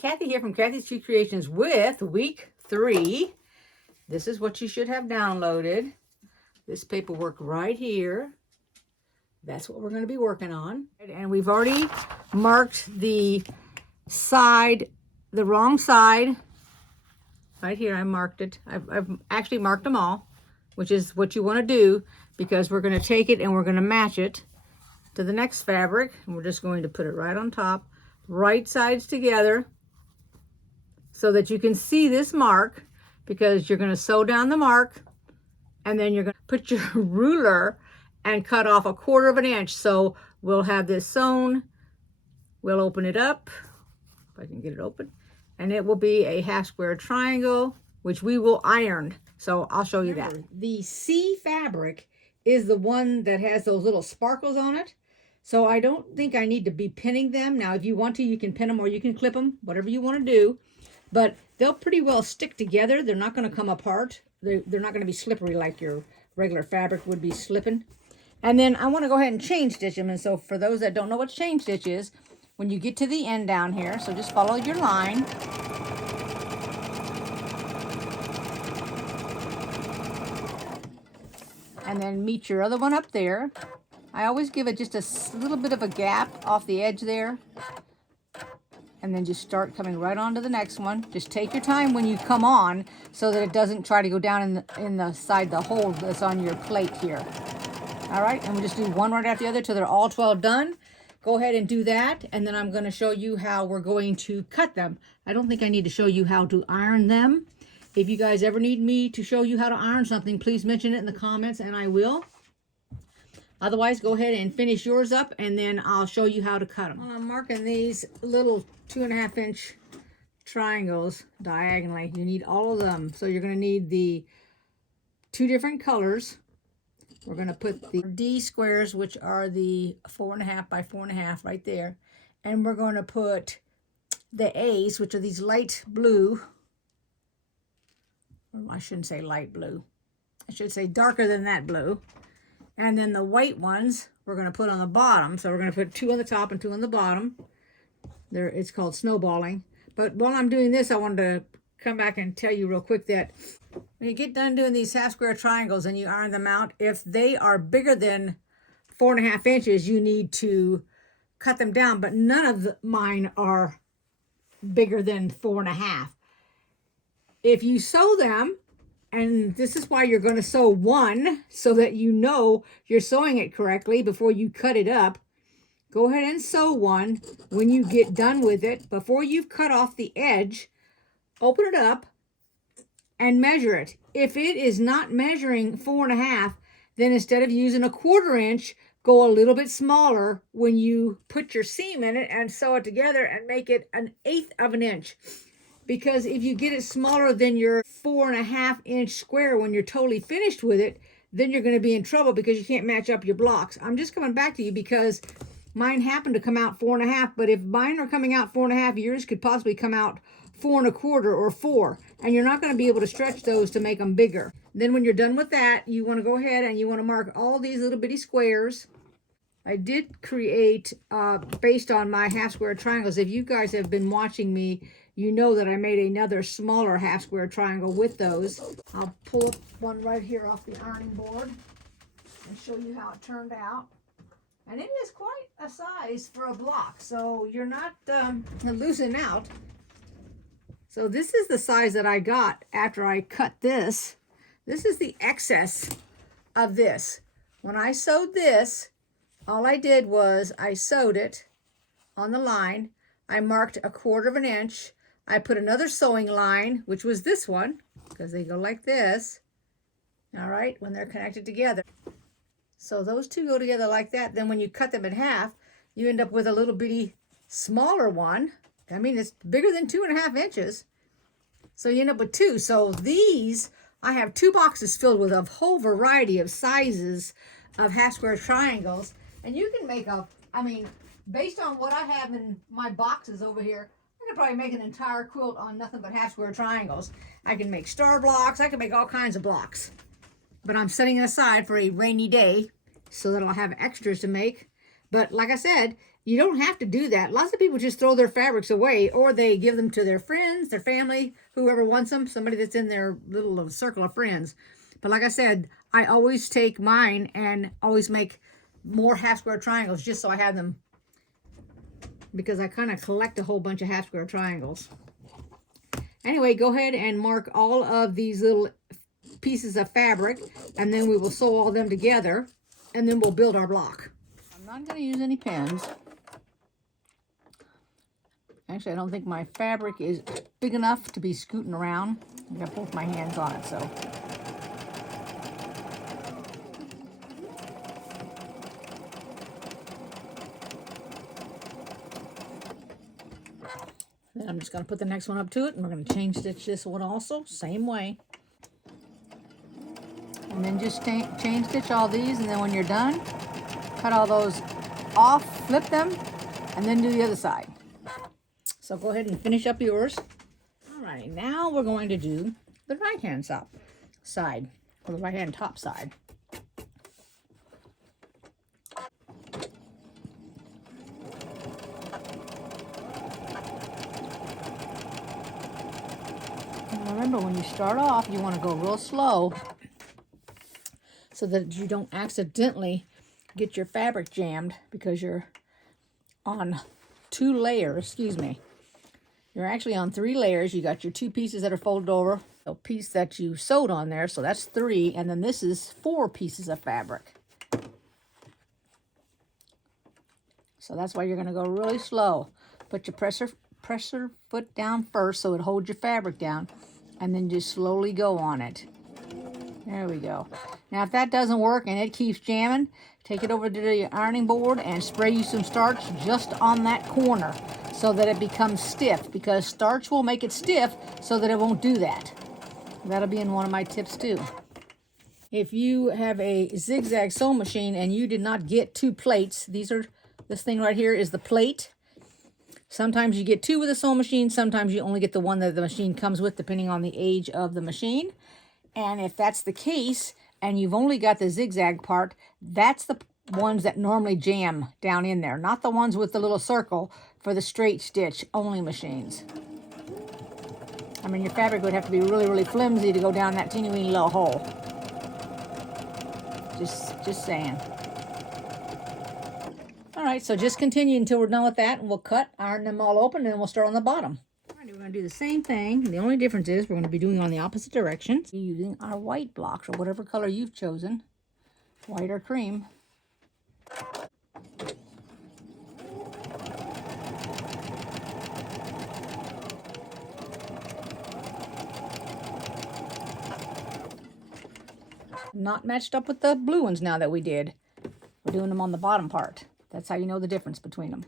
Kathy here from KathysKuteKreations with week 3. This is what you should have downloaded. This paperwork right here. That's what we're going to be working on. And we've already marked the side, the wrong side. Right here, I marked it. I've actually marked them all, which is what you want to do because we're going to take it and we're going to match it to the next fabric. And we're just going to put it right on top, right sides together, so that you can see this mark, because you're going to sew down the mark and then you're going to put your ruler and cut off 1/4 inch. So we'll have this sewn. We'll open it up, if I can get it open, and it will be a half square triangle, which we will iron. So I'll show you that. The C fabric is the one that has those little sparkles on it. So I don't think I need to be pinning them. Now, if you want to, you can pin them or you can clip them, whatever you want to do. But they'll pretty well stick together. They're not going to come apart. They're not going to be slippery like your regular fabric would be slipping. And then I want to go ahead and chain stitch them. And so for those that don't know what chain stitch is, when you get to the end down here, so just follow your line. And then meet your other one up there. I always give it just a little bit of a gap off the edge there. And then just start coming right on to the next one. Just take your time when you come on so that it doesn't try to go down in the side, the hole that's on your plate here. All right, and we'll just do one right after the other till they're all 12 done. Go ahead and do that, and then I'm going to show you how we're going to cut them. I don't think I need to show you how to iron them. If you guys ever need me to show you how to iron something, please mention it in the comments, and I will. Otherwise, go ahead and finish yours up, and then I'll show you how to cut them. Well, I'm marking these little 2.5 inch triangles diagonally. You need all of them. So you're going to need the 2 different colors. We're going to put the D squares, which are the 4.5 by 4.5 right there. And we're going to put the A's, which are these light blue. I shouldn't say light blue. I should say darker than that blue. And then the white ones we're going to put on the bottom. So we're going to put 2 on the top and 2 on the bottom. There, it's called snowballing. But while I'm doing this, I wanted to come back and tell you real quick that when you get done doing these half square triangles and you iron them out, if they are bigger than 4.5 inches, you need to cut them down. But none of mine are bigger than 4.5. If you sew them, and this is why you're going to sew one, so that you know you're sewing it correctly before you cut it up. Go ahead and sew one when you get done with it. Before you've cut off the edge, open it up and measure it. If it is not measuring 4.5, then instead of using 1/4 inch, go a little bit smaller when you put your seam in it and sew it together and make it 1/8 inch. Because if you get it smaller than your 4.5 inch square when you're totally finished with it, then you're going to be in trouble because you can't match up your blocks. I'm just coming back to you because mine happened to come out 4.5, but if mine are coming out 4.5, yours could possibly come out 4.25 or 4, and you're not going to be able to stretch those to make them bigger. Then when you're done with that, you want to go ahead and you want to mark all these little bitty squares. I did create, based on my half square triangles, if you guys have been watching me, you know that I made another smaller half square triangle with those. I'll pull up one right here off the ironing board and show you how it turned out. And it is quite a size for a block, so you're not losing out. So this is the size that I got after I cut this. This is the excess of this. When I sewed this, all I did was I sewed it on the line. I marked 1/4 inch. I put another sewing line, which was this one, because they go like this. All right, when they're connected together. So those two go together like that. Then when you cut them in half, you end up with a little bitty smaller one. I mean, it's bigger than 2.5 inches. So you end up with 2. So these, I have 2 boxes filled with a whole variety of sizes of half square triangles. And you can make I mean, based on what I have in my boxes over here, I could probably make an entire quilt on nothing but half square triangles. I can make star blocks. I can make all kinds of blocks. But I'm setting it aside for a rainy day so that I'll have extras to make. But like I said, You don't have to do that. Lots of people just throw their fabrics away, or they give them to their friends, their family, whoever wants them, somebody that's in their little circle of friends. But like I said, I always take mine and always make more half square triangles just so I have them, because I kind of collect a whole bunch of half square triangles. Anyway, go ahead and mark all of these little pieces of fabric, and then we will sew all them together, and then we'll build our block. I'm not going to use any pins. Actually, I don't think my fabric is big enough to be scooting around. I got both my hands on it, so. Then I'm just going to put the next one up to it, and we're going to chain stitch this one also, same way. And then just chain stitch all these, and then when you're done, cut all those off, flip them, and then do the other side. So go ahead and finish up yours. All right, now we're going to do the right-hand side, or the right-hand top side. And remember, when you start off, you want to go real slow so that you don't accidentally get your fabric jammed, because you're on 2 layers, excuse me. You're actually on 3 layers. You got your 2 pieces that are folded over, a piece that you sewed on there, so that's 3, and then this is 4 pieces of fabric. So that's why you're going to go really slow. Put your presser foot down first so it holds your fabric down, and then just slowly go on it. There we go. Now, if that doesn't work and it keeps jamming, take it over to the ironing board and spray you some starch just on that corner so that it becomes stiff, because starch will make it stiff so that it won't do that. That'll be in one of my tips too. If you have a zigzag sewing machine and you did not get 2 plates, this thing right here is the plate. Sometimes you get 2 with a sewing machine, sometimes you only get the one that the machine comes with, depending on the age of the machine. And if that's the case, and you've only got the zigzag part, that's the ones that normally jam down in there, not the ones with the little circle for the straight stitch only machines. I mean, your fabric would have to be really, really flimsy to go down that teeny weeny little hole. Just saying. All right, so just continue until we're done with that, and we'll iron them all open, and then we'll start on the bottom. All right, we're going to do the same thing. The only difference is we're going to be doing on the opposite direction. We're using our white blocks, or whatever color you've chosen, white or cream. Not matched up with the blue ones now that we did. We're doing them on the bottom part. That's how you know the difference between them.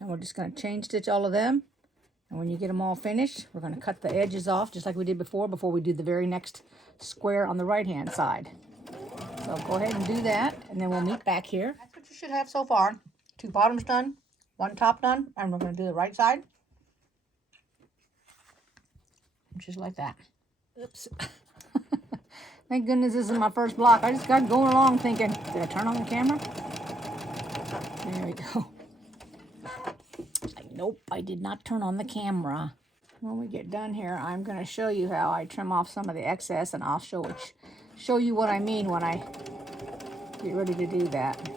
And we're just going to chain stitch all of them. And when you get them all finished, we're going to cut the edges off just like we did before we do the very next square on the right-hand side. So go ahead and do that, and then we'll meet back here. That's what you should have so far. 2 bottoms done, 1 top done, and we're going to do the right side. Just like that. Oops. Thank goodness this is my first block. I just got going along thinking, did I turn on the camera? There we go. Nope, I did not turn on the camera. When we get done here, I'm going to show you how I trim off some of the excess, and I'll show you what I mean when I get ready to do that.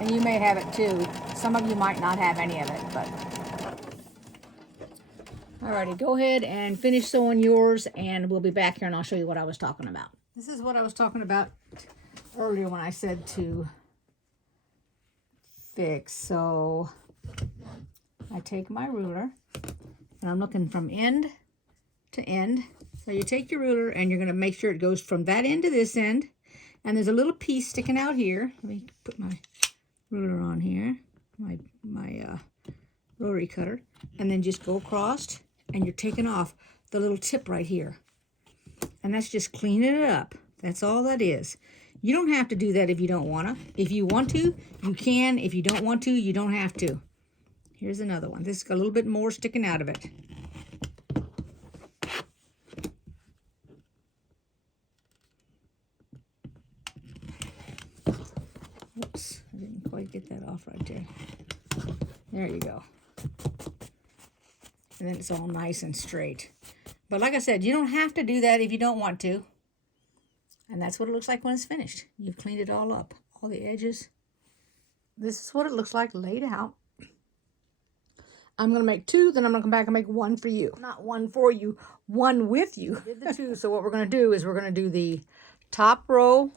And you may have it too. Some of you might not have any of it, but... Alrighty, go ahead and finish sewing yours, and we'll be back here and I'll show you what I was talking about. This is what I was talking about earlier when I said to fix. So I take my ruler, and I'm looking from end to end. So you take your ruler and you're going to make sure it goes from that end to this end. And there's a little piece sticking out here. Let me put my ruler on here, my rotary cutter, and then just go across, and you're taking off the little tip right here. And that's just cleaning it up. That's all that is. You don't have to do that if you don't want to. If you want to, you can. If you don't want to, you don't have to. Here's another one. This is got a little bit more sticking out of it. Oops, I didn't quite get that off right there. There you go. And then it's all nice and straight. But like I said, you don't have to do that if you don't want to. And that's what it looks like when it's finished. You've cleaned it all up, all the edges. This is what it looks like laid out. I'm going to make 2, then I'm going to come back and make 1 for you. Not 1 for you, 1 with you. I did the 2, so what we're going to do is we're going to do the top row,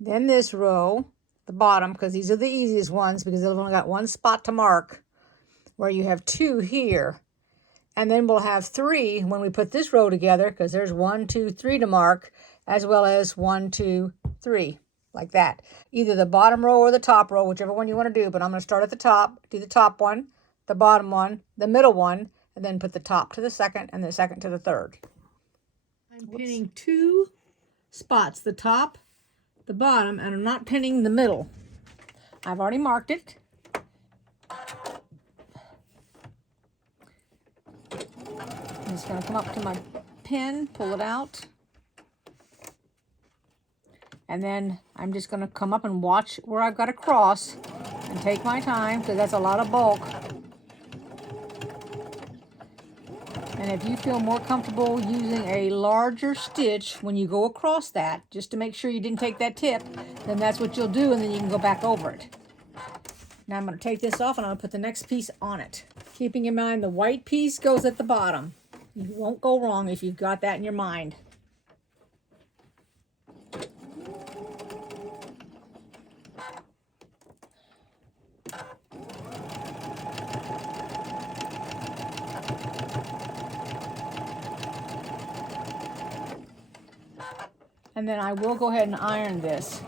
then this row, the bottom, because these are the easiest ones because they've only got 1 spot to mark, where you have 2 here. And then we'll have 3 when we put this row together, because there's 1, 2, 3 to mark, as well as 1, 2, 3, like that. Either the bottom row or the top row, whichever one you want to do. But I'm going to start at the top, do the top one, the bottom one, the middle one, and then put the top to the second and the second to the third. I'm pinning 2 spots, the top, the bottom, and I'm not pinning the middle. I've already marked it. I'm just going to come up to my pin, pull it out. And then I'm just going to come up and watch where I've got to cross and take my time, because that's a lot of bulk. And if you feel more comfortable using a larger stitch when you go across that, just to make sure you didn't take that tip, then that's what you'll do, and then you can go back over it. Now I'm going to take this off and I'm going to put the next piece on it. Keeping in mind the white piece goes at the bottom. You won't go wrong if you've got that in your mind. And then I will go ahead and iron this.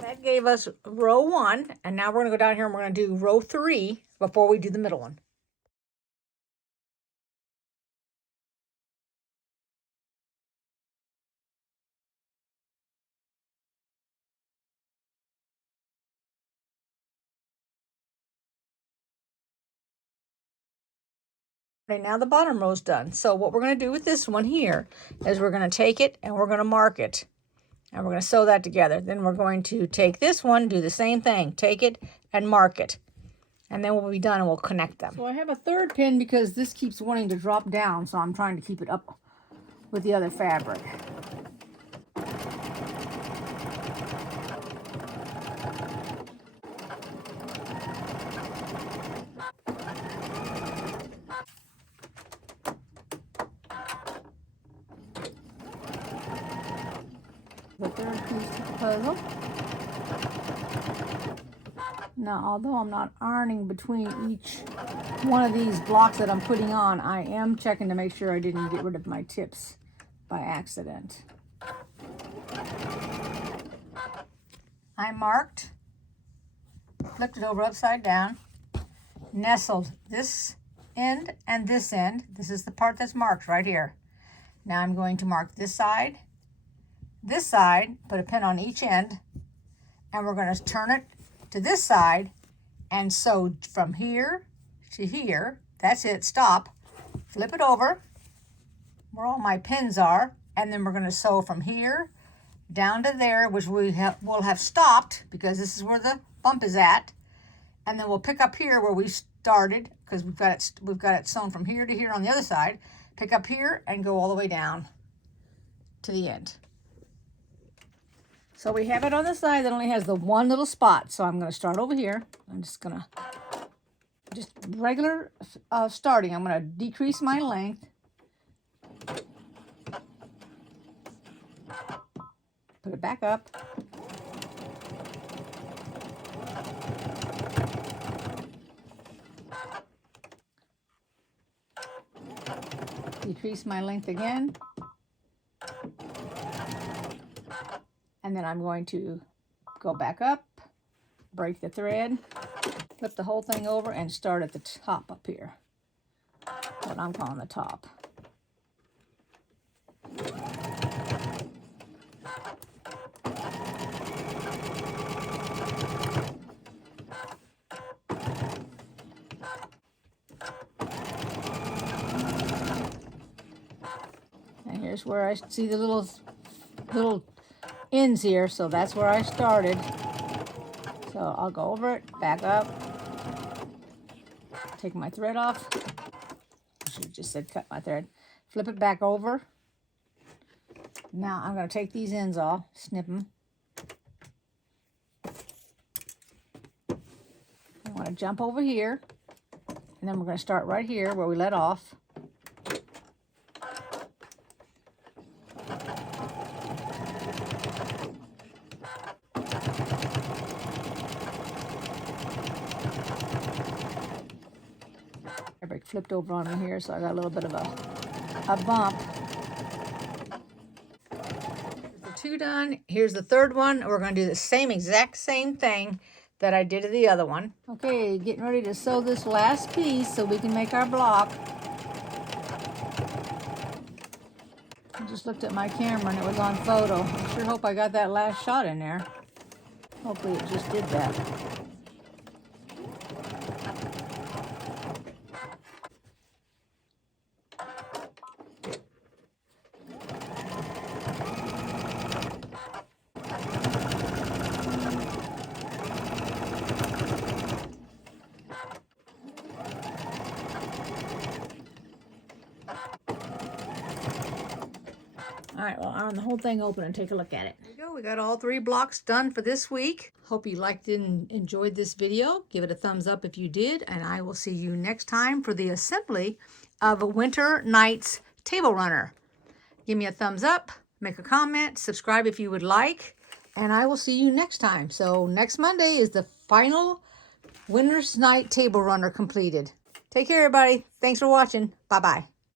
That gave us row 1, and now we're going to go down here and we're going to do row 3 before we do the middle one. Right now the bottom row's done. So what we're going to do with this one here is we're going to take it and we're going to mark it. And we're going to sew that together. Then we're going to take this one, do the same thing. Take it and mark it. And then we'll be done and we'll connect them. So I have a third pin because this keeps wanting to drop down. So I'm trying to keep it up with the other fabric. The third piece of the puzzle. Now, although I'm not ironing between each one of these blocks that I'm putting on, I am checking to make sure I didn't get rid of my tips by accident. I marked, flipped it over upside down, nestled this end and this end. This is the part that's marked right here. Now I'm going to mark this side, put a pin on each end, and we're going to turn it to this side and sew from here to here. That's it. Stop. Flip it over where all my pins are, and then we're going to sew from here down to there, which we'll have stopped because this is where the bump is at, and then we'll pick up here where we started because we've got it sewn from here to here on the other side. Pick up here and go all the way down to the end. So we have it on the side that only has the one little spot. So I'm going to start over here. I'm just going to, just regular starting. I'm going to decrease my length. Put it back up. Decrease my length again. And then I'm going to go back up, break the thread, flip the whole thing over, and start at the top up here. What I'm calling the top. And here's where I see the little ends here, so that's where I started. So I'll go over it, back up, take my thread off. I should have just said cut my thread. Flip it back over. Now I'm going to take these ends off, snip them. I want to jump over here, and then we're going to start right here where we let off. Fabric flipped over on me here, so I got a little bit of a bump. The two done. Here's the third one. We're going to do the exact same thing that I did to the other one. Okay, getting ready to sew this last piece so we can make our block. I just looked at my camera and it was on photo. I sure hope I got that last shot in there. Hopefully it just did that. All right, well, I'll run the whole thing open and take a look at it. There you go. We got all 3 blocks done for this week. Hope you liked and enjoyed this video. Give it a thumbs up if you did, and I will see you next time for the assembly of a Winter Nights table runner. Give me a thumbs up, make a comment, subscribe if you would like, and I will see you next time. So next Monday is the final Winter's Night table runner completed. Take care, everybody. Thanks for watching. Bye-bye.